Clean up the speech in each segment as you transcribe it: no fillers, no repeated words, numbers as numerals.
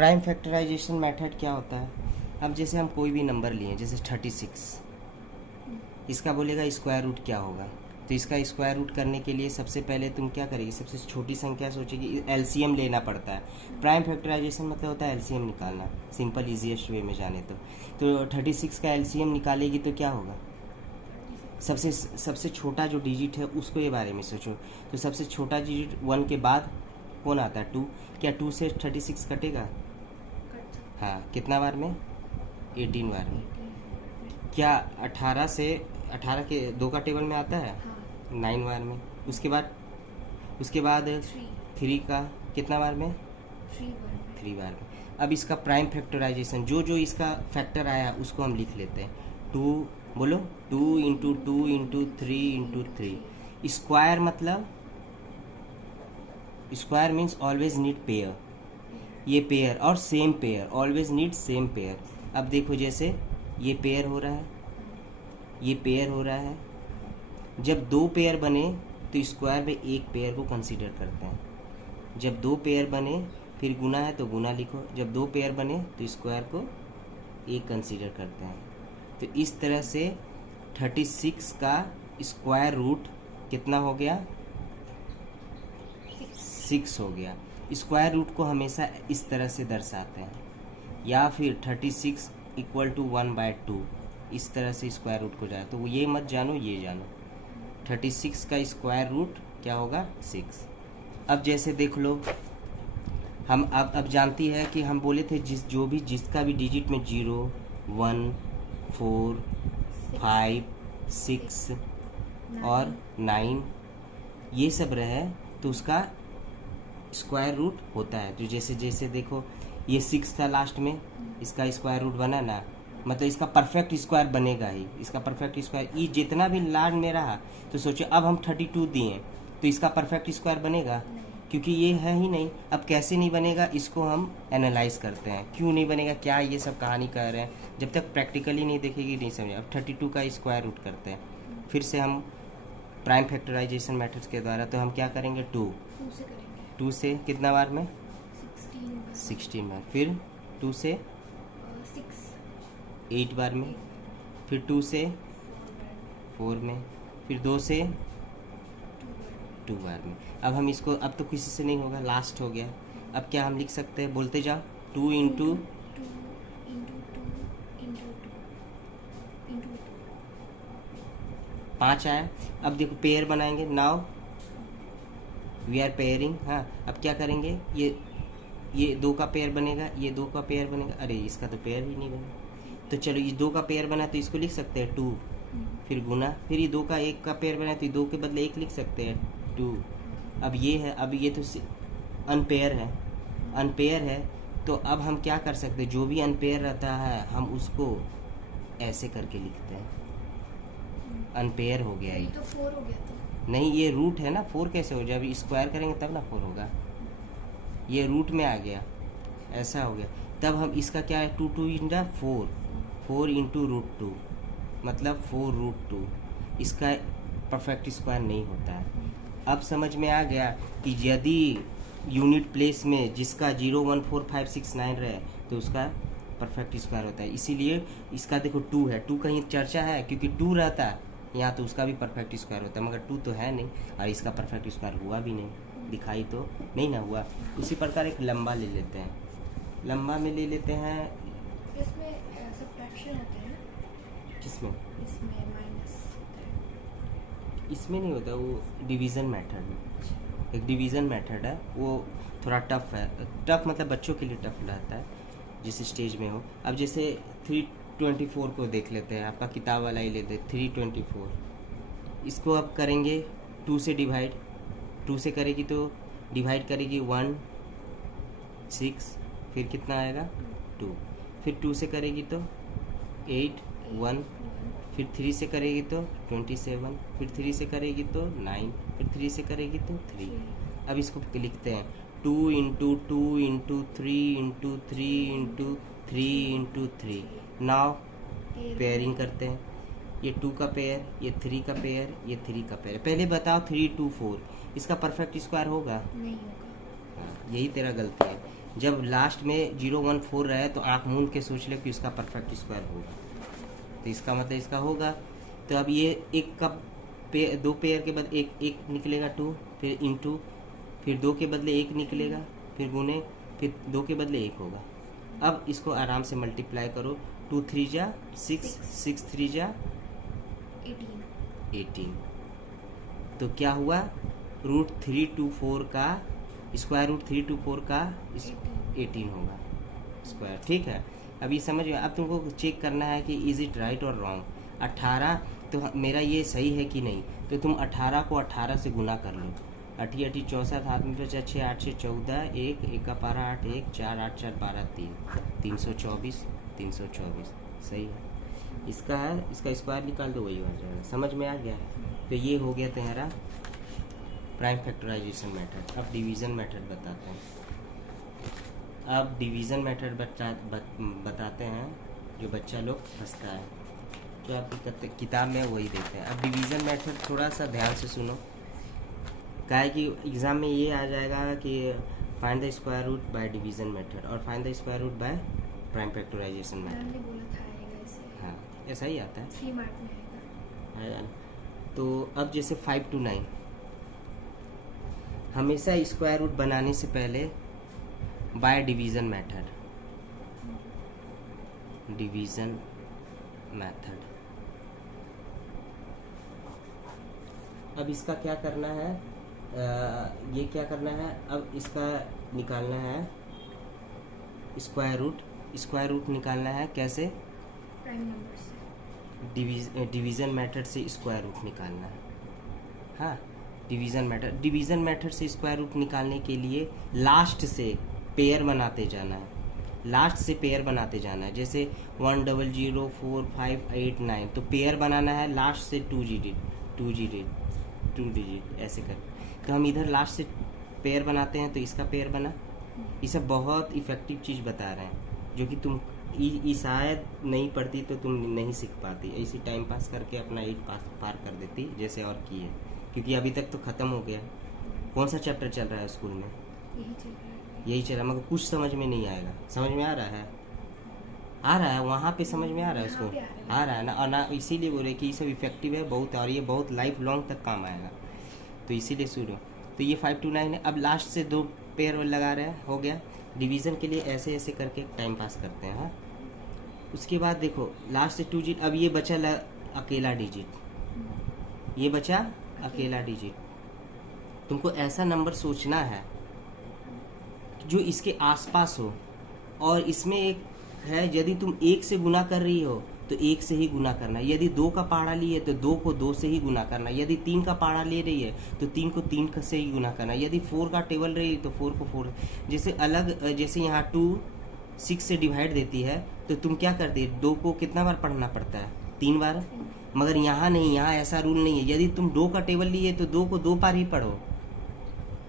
Prime factorisation method क्या होता है? अब जैसे हम कोई भी नंबर लिए, जैसे 36, इसका बोलेगा स्क्वायर रूट क्या होगा, तो इसका स्क्वायर रूट करने के लिए सबसे पहले तुम क्या करेगी, सबसे छोटी संख्या सोचेगी, एलसीएम लेना पड़ता है। प्राइम फैक्टराइजेशन मतलब होता है एलसीएम निकालना, सिंपल इजीएस्ट वे में जाने तो 36 का एलसीएम निकालेगी तो क्या होगा, सबसे छोटा जो डिजिट है उसको ये बारे में सोचो। तो सबसे छोटा डिजिट 1 के बाद कौन आता है, 2। क्या 2 से 36 कटेगा? हाँ, कितना बार में? 18 बार में। क्या 18 के 2 का टेबल में आता है? 9 बार में। उसके बाद 3 का कितना बार में? 3 बार में। अब इसका प्राइम फैक्टराइजेशन, जो इसका फैक्टर आया उसको हम लिख लेते हैं। 2 बोलो, 2 इंटू 2 इंटू 3 इंटू 3। स्क्वायर मतलब, square means always need pair, ये पेयर और same pair, always need same pair. अब देखो जैसे ये पेयर हो रहा है, ये पेयर हो रहा है, जब 2 पेयर बने तो स्क्वायर में एक पेयर को कंसीडर करते हैं। जब 2 पेयर बने, फिर गुना है तो गुना लिखो, जब 2 पेयर बने तो स्क्वायर को एक कंसीडर करते हैं। तो इस तरह से 36 का स्क्वायर रूट कितना हो गया? 6 हो गया। स्क्वायर रूट को हमेशा इस तरह से दर्शाते हैं, या फिर 36 इक्वल टू 1/2, इस तरह से स्क्वायर रूट को जाए। तो ये मत जानो, ये जानो, 36 का स्क्वायर रूट क्या होगा? 6। अब जैसे देख लो, हम अब जानती है कि हम बोले थे जिसका भी डिजिट में 0, 1, 4, 5, 6 और 9 ये सब रहे तो उसका स्क्वायर रूट होता है। तो जैसे देखो ये 6 था लास्ट में, इसका स्क्वायर रूट बना ना, मतलब इसका परफेक्ट स्क्वायर बनेगा ही, इसका परफेक्ट स्क्वायर ये जितना भी लास्ट में रहा। तो सोचो अब हम 32 दिए तो इसका परफेक्ट स्क्वायर बनेगा, क्योंकि ये है ही नहीं। अब कैसे नहीं बनेगा इसको हम एनालाइज करते हैं, क्यों नहीं बनेगा, क्या ये सब कहानी कर रहे हैं, जब तक प्रैक्टिकली नहीं देखेगी नहीं समझे। अब 32 का स्क्वायर रूट करते हैं फिर से हम प्राइम फैक्टराइजेशन मेथड्स के द्वारा। तो हम क्या करेंगे, 2 से कितना बार में? 16 बार। फिर 2 से 8 बार में। फिर 2 से 4 में। फिर 2 से 2 बार में। अब हम इसको, अब तो किसी से नहीं होगा, लास्ट हो गया। अब क्या हम लिख सकते हैं, बोलते जाओ, 2 इंटू 5 आया। अब देखो पेयर बनाएंगे, नाउ वी आर पेयरिंग। हाँ, अब क्या करेंगे, ये 2 का पेयर बनेगा, ये 2 का पेयर बनेगा, अरे इसका तो पेयर भी नहीं बना। तो चलो ये 2 का पेयर बना तो इसको लिख सकते हैं 2, फिर गुना। फिर ये 2 का 1 का पेयर बना तो 2 के बदले 1 लिख सकते हैं 2। अब ये है, अब ये तो अनपेयर है, अनपेयर है। तो अब हम क्या कर सकते हैं, जो भी अनपेयर रहता है हम उसको ऐसे करके लिखते हैं, अनपेयर हो गया। ये तो 4 हो गया था। नहीं, ये रूट है ना, 4 कैसे हो जाए, अभी स्क्वायर करेंगे तब ना 4 होगा, ये रूट में आ गया, ऐसा हो गया। तब हम इसका क्या है, 2 इंटू 4 इंटू √2 मतलब 4√2, इसका परफेक्ट स्क्वायर नहीं होता है। अब समझ में आ गया कि यदि यूनिट प्लेस में जिसका 0, 1, 4, 5, 6, 9 रहे तो उसका परफेक्ट स्क्वायर होता है। इसीलिए इसका देखो 2 है, 2 कहीं चर्चा है, क्योंकि 2 रहता है यहाँ तो उसका भी परफेक्ट स्क्वायर होता है, मगर 2 तो है नहीं और इसका परफेक्ट स्क्वायर हुआ भी नहीं, दिखाई तो नहीं ना हुआ। उसी प्रकार एक लंबा ले लेते हैं, लंबा में ले लेते हैं। इसमें सब्ट्रैक्शन होता है ना? किसमें? इसमें माइनस होता है। इसमें नहीं होता, वो डिवीज़न मेथड में, एक डिवीज़न मेथड है, वो थोड़ा टफ है। टफ मतलब बच्चों के लिए टफ रहता है जिस स्टेज में हो। अब जैसे 324 को देख लेते हैं, आपका किताब वाला ही लेते हैं 324। इसको अब करेंगे 2 से डिवाइड, 2 से करेगी तो डिवाइड करेगी 1, 6, फिर कितना आएगा 2। फिर 2 से करेगी तो 8, 1, फिर 3 से करेगी तो 27, फिर 3 से करेगी तो 9, फिर 3 से करेगी तो 3। अब इसको लिखते हैं 2 into 2 into 3 into 3 into 3 into 3। Now pairing करते हैं, ये 2 का पेयर, ये 3 का पेयर, ये 3 का पेयर। पहले बताओ 3, 2, 4 इसका परफेक्ट स्क्वायर होगा? नहीं होगा। यही तेरा गलती है। जब लास्ट में 014 रहे तो आँख मूंद के सोच ले कि इसका परफेक्ट स्क्वायर होगा, तो इसका मतलब इसका होगा। तो अब ये एक का दो पेयर के बदले एक निकलेगा 2, फिर इंटू, फिर 2 के बदले 1 निकलेगा, फिर गुने, फिर 2 के बदले 1 होगा। अब इसको आराम से मल्टीप्लाई करो, 2 3 जा 6, 6 3 जा 18। तो क्या हुआ, √324 का स्क्वायर रूट 324 का 18 होगा स्क्वायर। ठीक है, अब ये समझ में। अब तुमको चेक करना है कि इज इट राइट और रॉन्ग। 18 तो मेरा ये सही है कि नहीं, तो तुम 18 को 18 से गुना कर लो। 8 8 64 हाथ में 5 6 8 6 14 1 1 का 12 8 1 4 8 4 12 3 324 324 सही है। इसका है, इसका स्क्वायर निकाल दो, वही हो जाएगा। समझ में आ गया है। तो ये हो गया तुम्हारा प्राइम फैक्टराइजेशन मेथड। अब डिवीज़न मेथड बताते हैं। अब डिवीज़न मेथड बताते हैं जो बच्चा लोग फंसता है, जो आपकी किताब में वही देते हैं। अब डिवीज़न मेथड थोड़ा सा ध्यान से सुनो, क्या है कि एग्ज़ाम में ये आ जाएगा कि find the square root by division method और find the square root by prime factorisation method. हाँ, ऐसा ही आता है, 3 मार्क में आएगा। तो अब जैसे 5 to 9, हमेशा स्क्वायर रूट बनाने से पहले by division method, division method. अब इसका क्या करना है, ये क्या करना है, अब इसका निकालना है स्क्वायर रूट। स्क्वायर रूट निकालना है कैसे, प्राइम नंबर से, डिवीज़न मेथड से स्क्वायर रूट निकालना है। हाँ, डिवीज़न मेथड से स्क्वायर रूट निकालने के लिए लास्ट से पेयर बनाते जाना है, लास्ट से पेयर बनाते जाना है। जैसे 1 0 0 4 5 8 9, तो पेयर बनाना है लास्ट से 2 डिजिट ऐसे कर। तो हम इधर लास्ट से पेयर बनाते हैं, तो इसका पेयर बना। ये सब बहुत इफ़ेक्टिव चीज़ बता रहे हैं, जो कि तुम शायद नहीं पढ़ती तो तुम नहीं सीख पाती। ऐसी टाइम पास करके अपना 8 पार कर देती जैसे और की है, क्योंकि अभी तक तो ख़त्म हो गया। कौन सा चैप्टर चल रहा है स्कूल में? यही चल रहा, मगर कुछ समझ में नहीं आएगा। समझ में आ रहा है? आ रहा है, वहाँ पे समझ में आ रहा है उसको, आ रहा है ना। और ना इसीलिए बोल रहे कि ये सब इफेक्टिव है बहुत, और ये बहुत लाइफ लॉन्ग तक काम आएगा, तो इसीलिए शुरू। तो ये 5 to 9 है। अब लास्ट से 2 पेयर लगा रहे हैं, हो गया। डिवीज़न के लिए ऐसे ऐसे करके टाइम पास करते हैं। हाँ, उसके बाद देखो लास्ट से 2 डिजिट, अब ये बचा अकेला डिजिट, ये बचा अकेला डिजिट। तुमको ऐसा नंबर सोचना है जो इसके आसपास हो, और इसमें एक है, यदि तुम 1 से गुना कर रही हो तो 1 से ही गुना करना। यदि 2 का पहाड़ा लिए तो 2 को 2 से ही गुना करना। यदि 3 का पहाड़ा ले रही है तो 3 को 3 से ही गुना करना। यदि 4 का टेबल रही है तो 4 को 4। जैसे जैसे यहाँ 2 6 से डिवाइड देती है, तो तुम क्या करती है, 2 को कितना बार पढ़ना पड़ता है? 3 बार। मगर यहाँ नहीं, यहाँ ऐसा रूल नहीं है। यदि तुम 2 का टेबल लिए तो 2 को 2 बार ही पढ़ो।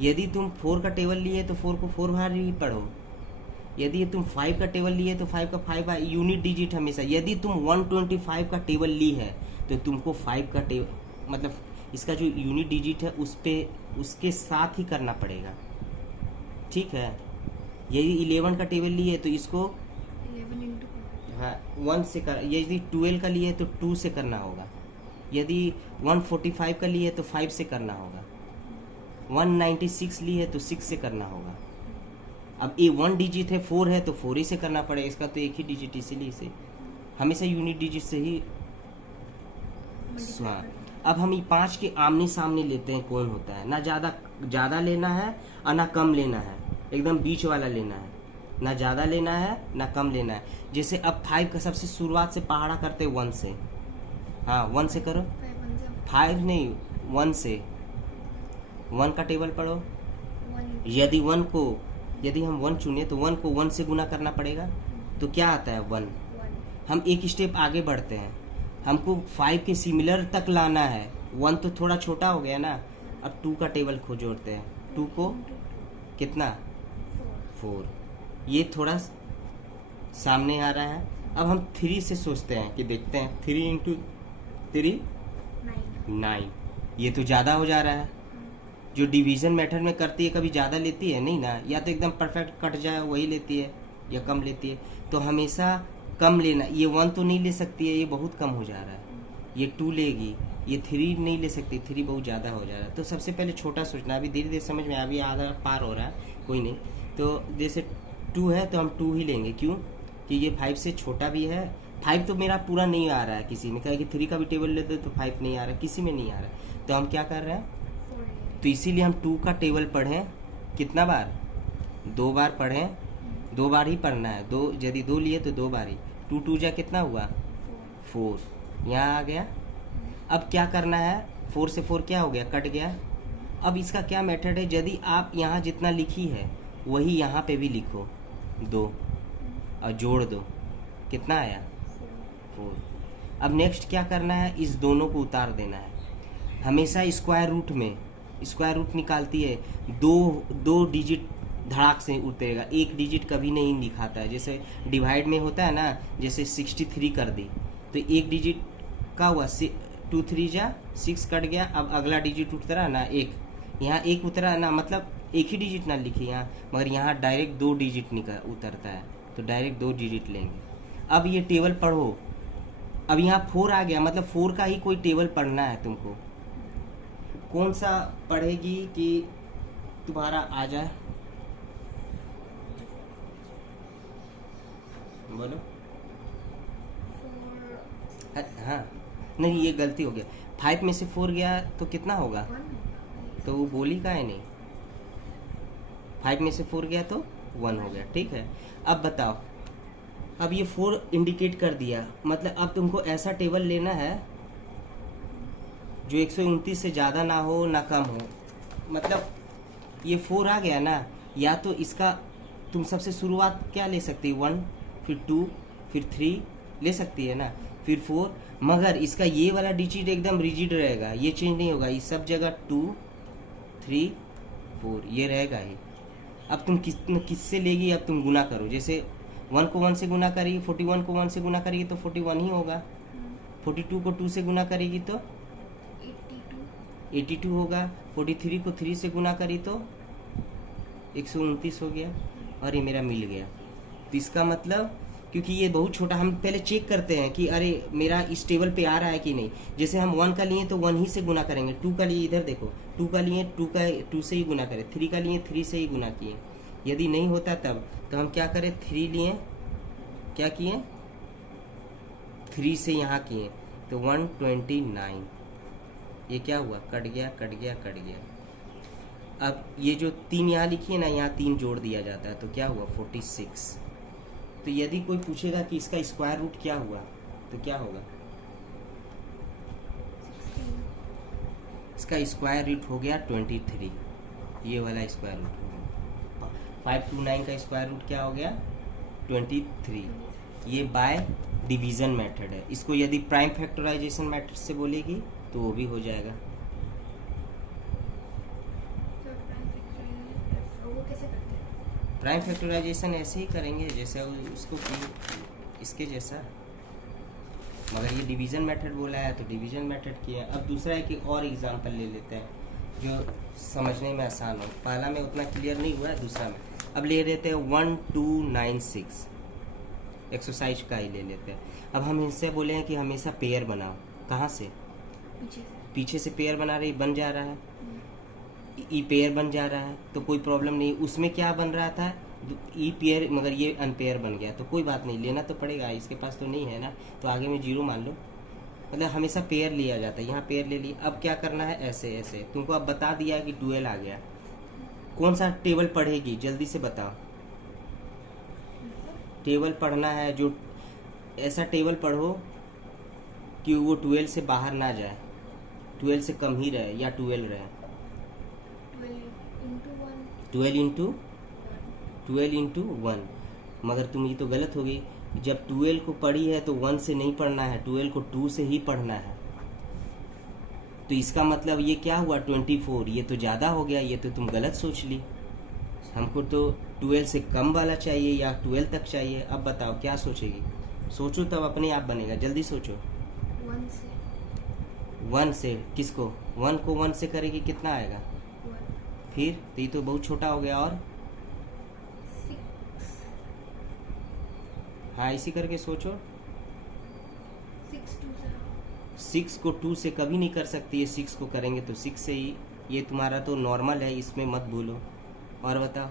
यदि तुम 4 का टेबल लिए तो 4 को 4 बार ही पढ़ो। यदि तुम 5 का टेबल लिए तो 5 का 5 बार, यूनिट डिजिट हमेशा। यदि तुम 125 का टेबल ली है तो तुमको 5 का टेबल, मतलब इसका जो यूनिट डिजिट है उसके साथ ही करना पड़ेगा। ठीक है, यदि 11 का टेबल लिए तो इसको 11 इंटू, हाँ 1 से कर। यदि 12 का लिए तो 2 से करना होगा। यदि 145 का लिए तो 5 से करना होगा। 196 ली है तो 6 से करना होगा। अब ये 1 डिजिट है, 4 है तो 4 ही से करना पड़ेगा। इसका तो एक ही डिजिट, इसीलिए इसे हमेशा यूनिट डिजिट से ही। हाँ, अब हम ये 5 के आमने सामने लेते हैं, कौन होता है। ना ज़्यादा लेना है और ना कम लेना है, एकदम बीच वाला लेना है। ना ज़्यादा लेना है ना कम लेना है। जैसे अब 5 का सबसे शुरुआत से पहाड़ा करते 1 से। हाँ 1 से करो, 5 नहीं 1 से। 1 का टेबल पढ़ो। यदि हम 1 चुने तो 1 को 1 से गुना करना पड़ेगा, तो क्या आता है 1। हम एक स्टेप आगे बढ़ते हैं, हमको 5 के सिमिलर तक लाना है। 1 तो थोड़ा छोटा हो गया ना। अब 2 का टेबल जोड़ते हैं। 2 को कितना, 4। ये थोड़ा सामने आ रहा है। अब हम 3 से सोचते हैं कि देखते हैं 3 इंटू 3 9। ये तो ज़्यादा हो जा रहा है। जो डिवीजन मेथड में करती है कभी ज़्यादा लेती है नहीं ना, या तो एकदम परफेक्ट कट जाए वही लेती है या कम लेती है। तो हमेशा कम लेना, ये 1 तो नहीं ले सकती है, ये बहुत कम हो जा रहा है। ये 2 लेगी, ये 3 नहीं ले सकती, 3 बहुत ज़्यादा हो जा रहा है। तो सबसे पहले छोटा सोचना, अभी धीरे धीरे समझ में, अभी आधा पार हो रहा है, कोई नहीं। तो जैसे 2 है तो हम 2 ही लेंगे, क्यों कि ये 5 से छोटा भी है। 5 तो मेरा पूरा नहीं आ रहा है किसी में, कहा कि 3 का भी टेबल लेते तो 5 नहीं आ रहा है, किसी में नहीं आ रहा है। तो हम क्या कर रहे हैं, 4 तो इसीलिए हम 2 का टेबल पढ़ें कितना बार, 2 बार पढ़ें, 2 बार ही पढ़ना है। 2 यदि 2 लिए तो 2 बार ही। 2 2 जा कितना हुआ, 4, यहाँ आ गया। अब क्या करना है, 4 से 4 क्या हो गया, कट गया। अब इसका क्या मेथड है, यदि आप यहाँ जितना लिखी है वही यहाँ पे भी लिखो 2 और जोड़ दो, कितना आया 4। अब नेक्स्ट क्या करना है, इस दोनों को उतार देना है। हमेशा स्क्वायर रूट में, स्क्वायर रूट निकालती है, दो डिजिट धड़ाक से उतरेगा, एक डिजिट कभी नहीं दिखाता है। जैसे डिवाइड में होता है ना, जैसे 63 कर दी तो एक डिजिट का हुआ, 2 3 जा 6 कट गया। अब अगला डिजिट उतरा ना, एक यहाँ एक उतरा ना, मतलब एक ही डिजिट ना लिखी यहाँ, मगर यहाँ डायरेक्ट 2 डिजिट निकल उतरता है, तो डायरेक्ट 2 डिजिट लेंगे। अब ये टेबल पढ़ो, अब यहाँ 4 आ गया, मतलब 4 का ही कोई टेबल पढ़ना है तुमको। कौन सा पढ़ेगी कि तुम्हारा आ जाए, बोलो। 4 हाँ नहीं, ये गलती हो गया, 5 में से 4 गया तो कितना होगा, 1 तो वो बोली का है नहीं, 5 में से 4 गया तो 1 हो गया, ठीक है। अब बताओ, अब ये 4 इंडिकेट कर दिया, मतलब अब तुमको ऐसा टेबल लेना है जो 129 से ज़्यादा ना हो ना कम हो। मतलब ये 4 आ गया ना, या तो इसका तुम सबसे शुरुआत क्या ले सकती है, 1 फिर 2 फिर 3 ले सकती है ना, फिर 4, मगर इसका ये वाला डिजिट एकदम रिजिड रहेगा, ये चेंज नहीं होगा, ये सब जगह 2 3 4 ये रहेगा ही। अब तुम किससे लेगी, अब तुम गुना करो, जैसे 1 को 1 से गुना करेगी, 41 को 1 से गुना करेगी तो 41 ही होगा, 42 को 2 से गुना करेगी तो 82 होगा, 43 को 3 से गुना करी तो 129 हो गया, और ये मेरा मिल गया। तो इसका मतलब, क्योंकि ये बहुत छोटा, हम पहले चेक करते हैं कि अरे मेरा इस टेबल पे आ रहा है कि नहीं। जैसे हम 1 का लिए तो 1 ही से गुना करेंगे, 2 का लिए इधर देखो, 2 का लिए 2 से ही गुना करें, 3 का लिए 3 से ही गुना किए। यदि नहीं होता तब तो हम क्या करें, 3 लिए, क्या किए, 3 से यहाँ किए तो 129, ये क्या हुआ, कट गया कट गया कट गया। अब ये जो 3 यहाँ लिखी है ना, यहाँ 3 जोड़ दिया जाता है तो क्या हुआ 46। तो यदि कोई पूछेगा कि इसका स्क्वायर रूट क्या हुआ तो क्या होगा, 16 इसका स्क्वायर रूट हो गया 23, ये वाला स्क्वायर रूट हो गया। 529 का स्क्वायर रूट क्या हो गया 23। ये बाय डिवीजन मेथड है। इसको यदि प्राइम फैक्टराइजेशन मेथड से बोलेगी तो वो भी हो जाएगा। तो प्राइम फैक्टराइजेशन वो कैसे करते हैं? प्राइम फैक्टराइजेशन ऐसे ही करेंगे जैसे उसको इसके जैसा, मगर ये डिवीजन मेथड बोला है तो डिवीजन मेथड किया। अब दूसरा एक और एग्जांपल ले लेते हैं जो समझने में आसान हो। पहला में उतना क्लियर नहीं हुआ है, दूसरा में अब ले लेते हैं 1296 एक्सरसाइज का ही ले लेते हैं। अब हम इनसे बोले हैं कि हमेशा पेयर बनाओ, कहाँ से, पीछे से पीछे से पेयर बना रही, बन जा रहा है, ई पेयर बन जा रहा है तो कोई प्रॉब्लम नहीं। उसमें क्या बन रहा था, ई पेयर, मगर ये अनपेयर बन गया तो कोई बात नहीं, लेना तो पड़ेगा, इसके पास तो नहीं है ना, तो आगे में 0 मान लो। मतलब हमेशा पेयर लिया जाता है, यहाँ पेयर ले ली। अब क्या करना है, ऐसे ऐसे तुमको अब बता दिया कि 12 आ गया। कौन सा टेबल पढ़ेगी, जल्दी से बताओ। टेबल पढ़ना है जो ऐसा टेबल पढ़ो कि वो 12 से बाहर ना जाए, 12 से कम ही रहे या 12 रहे। 12 इंटू 1, मगर तुम ये तो गलत हो गई। जब 12 को पढ़ी है तो 1 से नहीं पढ़ना है, 12 को 2 से ही पढ़ना है। तो इसका मतलब ये क्या हुआ 24, ये तो ज़्यादा हो गया, ये तो तुम गलत सोच ली। हमको तो 12 से कम वाला चाहिए या 12 तक चाहिए। अब बताओ क्या सोचेगी, सोचो तब अपने आप बनेगा, जल्दी सोचो। 1 से 1 से किसको, 1 को 1 से करेगी कितना आएगा, फिर तो ये तो बहुत छोटा हो गया। और 6 हाँ इसी करके सोचो। 6 2 से 6 को 2 से कभी नहीं कर सकती है, 6 को करेंगे तो 6 से ही। ये तुम्हारा तो नॉर्मल है, इसमें मत भूलो। और बताओ।